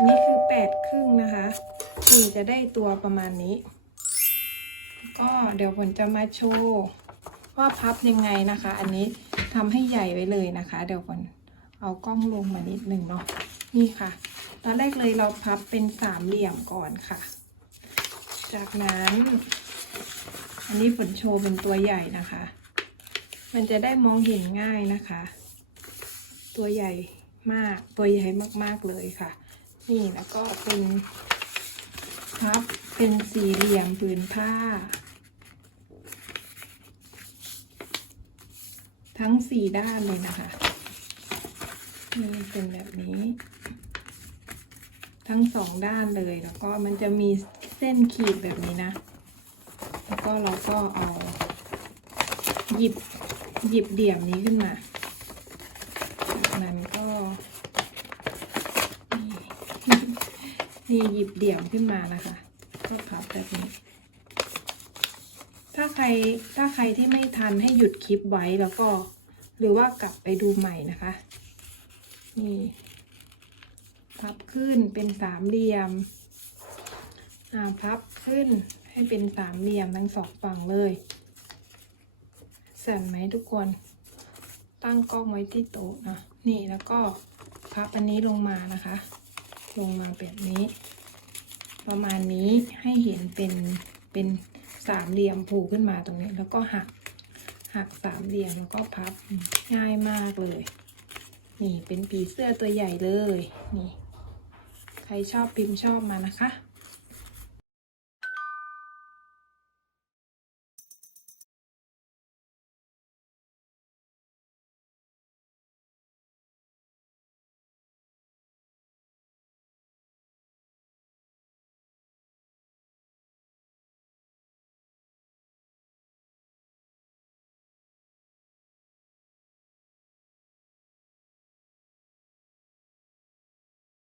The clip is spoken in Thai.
อันนี้คือแปดครึ่งนะคะนี่จะได้ตัวประมาณนี้ ก็เดี๋ยวผลจะมาโชว์ว่าพับยังไงนะคะ อันนี้ทำให้ใหญ่ไว้เลยนะคะ เดี๋ยวผลเอากล้องลงมานิดหนึ่งเนาะนี่ค่ะ ตอนแรกเลยเราพับเป็นสามเหลี่ยมก่อนค่ะ จากนั้น อันนี้ผลโชว์เป็นตัวใหญ่นะคะ มันจะได้มองเห็นง่ายนะคะ ตัวใหญ่มากตัวใหญ่มากๆเลยค่ะ นี่แล้วก็เป็นพับเป็นสี่เหลี่ยมผืนผ้า ทั้งสี่ด้านเลยนะคะนี่เป็นแบบนี้ ทั้งสองด้านเลยแล้วก็มันจะมีเส้นขีดแบบนี้นะ แล้วก็เราก็เอาหยิบหยิบเดี่ยมนี้ขึ้นมาจากนั้นก็นี่ นี่หยิบเดี่ยมขึ้นมานะคะ ก็พับแบบนี้ ถ้าใครถ้าใครที่ไม่ทันให้หยุดคลิปไว้แล้วก็ หรือว่ากลับไปดูใหม่นะคะ นี่ พับขึ้นเป็นสามเหลี่ยม อ่าพับขึ้นให้เป็นสามเหลี่ยมทั้งสองฝั่งเลยสั่นไหมทุกคน ตั้งกล้องไว้ที่โต๊ะนะนี่แล้วก็พับอันนี้ลงมานะคะ ลงมาแบบนี้ ประมาณนี้ให้เห็นเป็นเป็นสามเหลี่ยมผูกขึ้นมาตรงนี้ แล้วก็หักหักสามเหลี่ยมแล้วก็พับง่ายมากเลย นี่เป็นผีเสื้อตัวใหญ่เลย นี่ ใครชอบพิมพ์ชอบมานะคะ